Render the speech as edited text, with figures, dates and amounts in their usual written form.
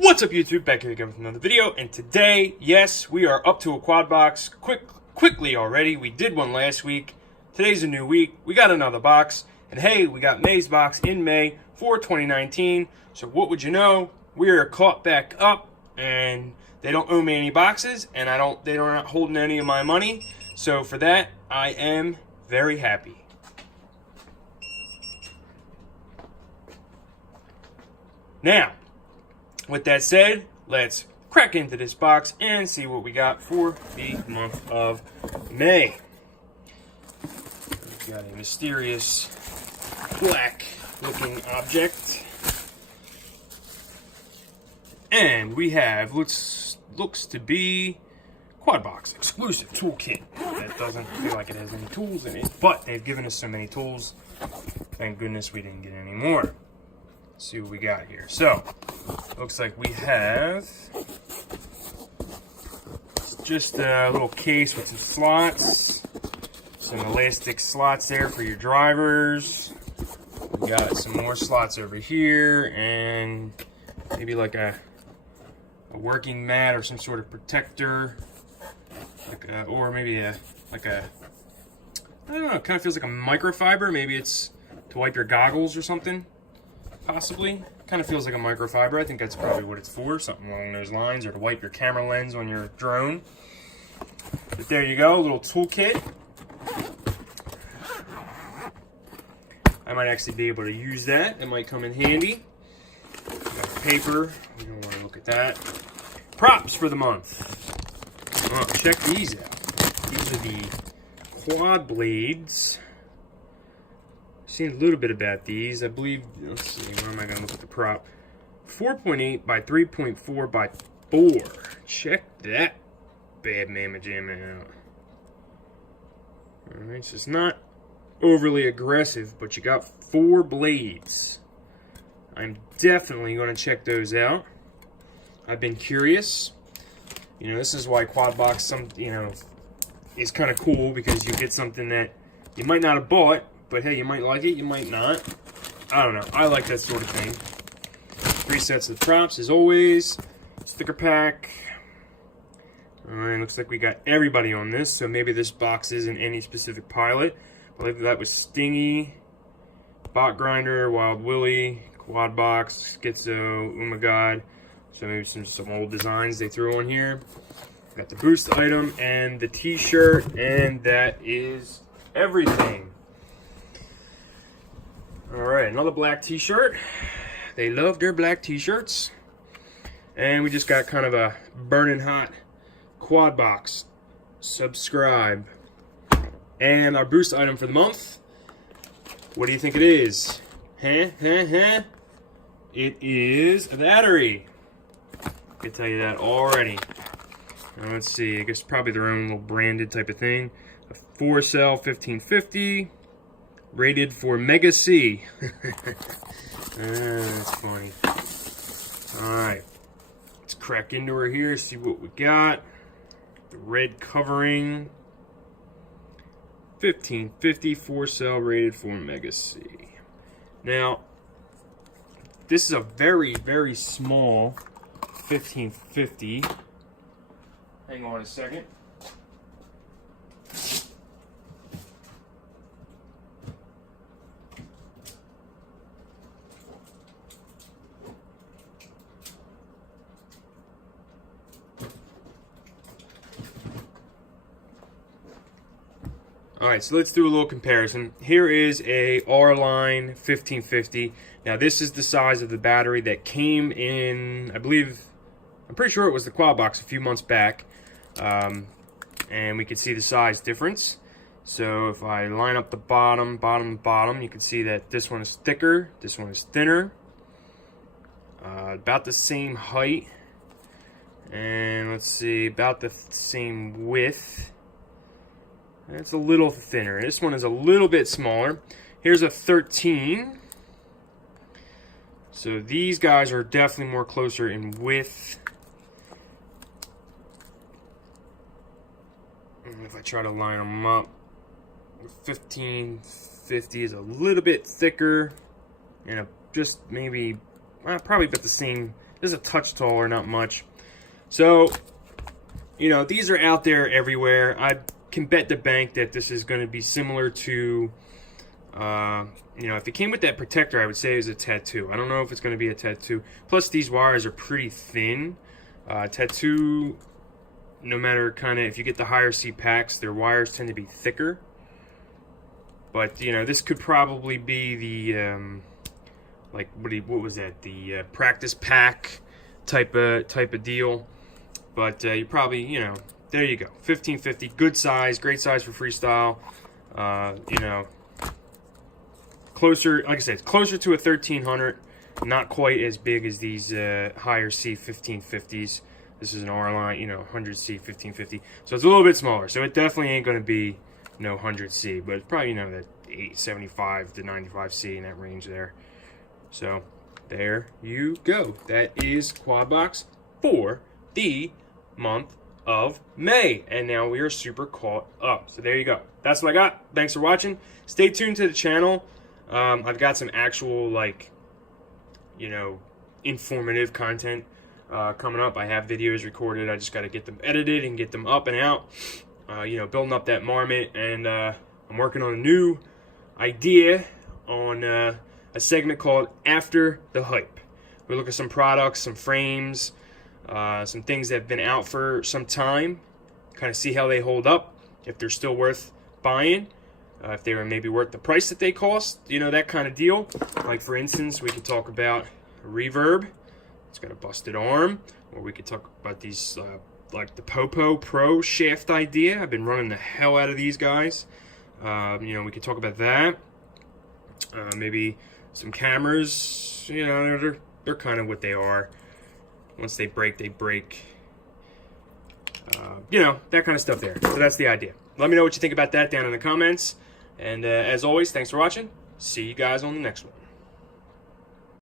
What's up, YouTube? Back here again with another video, and today, yes, we are up to a quad box quickly already. We did one last week. Today's a new week. We got another box, and hey, we got May's box in May for 2019. So what would you know? We are caught back up, and they don't owe me any boxes, and they're not holding any of my money. So for that, I am very happy. Now, with that said, let's crack into this box and see what we got for the month of May. We've got a mysterious black looking object. And we have, looks to be quad box exclusive toolkit. That doesn't feel like it has any tools in it, but they've given us so many tools. Thank goodness we didn't get any more. Let's see what we got here. So, looks like we have just a little case with some slots, some elastic slots there for your drivers. We got some more slots over here, and maybe like a working mat or some sort of protector, or maybe I don't know, it kind of feels like a microfiber. Maybe it's to wipe your goggles or something. Possibly. Kind of feels like a microfiber. I think that's probably what it's for, something along those lines, or to wipe your camera lens on your drone. But there you go, a little toolkit. I might actually be able to use that. It might come in handy. Got paper. We don't want to look at that. Props for the month. Oh, check these out. These are the quad blades. Seen a little bit about these. I believe, let's see, where am I going to look at the prop? 4.8 by 3.4 by 4. Check that bad mamma jamma out. Alright, so it's not overly aggressive, but you got 4 blades. I'm definitely going to check those out. I've been curious. You know, this is why quad box, is kind of cool, because you get something that you might not have bought, but hey, you might like it, you might not. I don't know. I like that sort of thing. 3 sets of props, as always. Sticker pack. Alright, looks like we got everybody on this, so maybe this box isn't any specific pilot. I believe that was Stingy, Bot Grinder, Wild Willie, Quad Box, Schizo, Oh My God. So maybe some old designs they threw on here. Got the boost item and the t-shirt, and that is everything. Alright, another black t-shirt. They love their black t-shirts. And we just got kind of a burning hot quad box. Subscribe. And our boost item for the month. What do you think it is? It is a battery. I can tell you that already. Now let's see, I guess probably their own little branded type of thing. A 4-cell 1550. Rated for Mega C. That's funny. Alright. Let's crack into her here, see what we got. The red covering. 1550 4-cell rated for Mega C. Now, this is a very, very small 1550. Hang on a second. Alright, so let's do a little comparison. Here is a R-Line 1550. Now this is the size of the battery that came in, I'm pretty sure it was the quad box a few months back. And we can see the size difference. So if I line up the bottom, you can see that this one is thicker, this one is thinner. About the same height. And let's see, about the same width. It's a little thinner. This one is a little bit smaller. Here's a 13. So these guys are definitely more closer in width. And if I try to line them up, 1550 is a little bit thicker, and just maybe probably about the This is a touch taller, not much. So, you know, these are out there everywhere. I can bet the bank that this is going to be similar to, you know, if it came with that protector, I would say it was a Tattoo. I don't know if it's going to be a Tattoo. Plus, these wires are pretty thin. Tattoo, no matter kind of, if you get the higher C packs, their wires tend to be thicker. But, you know, this could probably be the, like, what was that? The practice pack type of deal. But you probably, you know, there you go. 1550, good size, great size for freestyle. You know, closer, like I said, closer to a 1300. Not quite as big as these higher C 1550s. This is an R line, you know, 100C 1550. So it's a little bit smaller. So it definitely ain't going to be no 100C, but it's probably, you know, that 875 to 95C in that range there. So there you go. That is Quad Box for the month of May. And now we are super caught up. So there you go. That's what I got. Thanks for watching. Stay tuned to the channel. I've got some actual, like, you know, informative content coming up. I have videos recorded. I just got to get them edited and get them up and out. You know, building up that marmot, and I'm working on a new idea on a segment called After the Hype. We look at some products, some frames, some things that have been out for some time, kind of see how they hold up, if they're still worth buying, if they were maybe worth the price that they cost, you know, that kind of deal. Like, for instance, we could talk about a Reverb. It's got a busted arm. Or we could talk about these, like the Popo Pro shaft idea. I've been running the hell out of these guys. You know, we could talk about that. Maybe some cameras. You know, they're kind of what they are. Once they break, they break. You know, that kind of stuff there. So that's the idea. Let me know what you think about that down in the comments. And as always, thanks for watching. See you guys on the next one.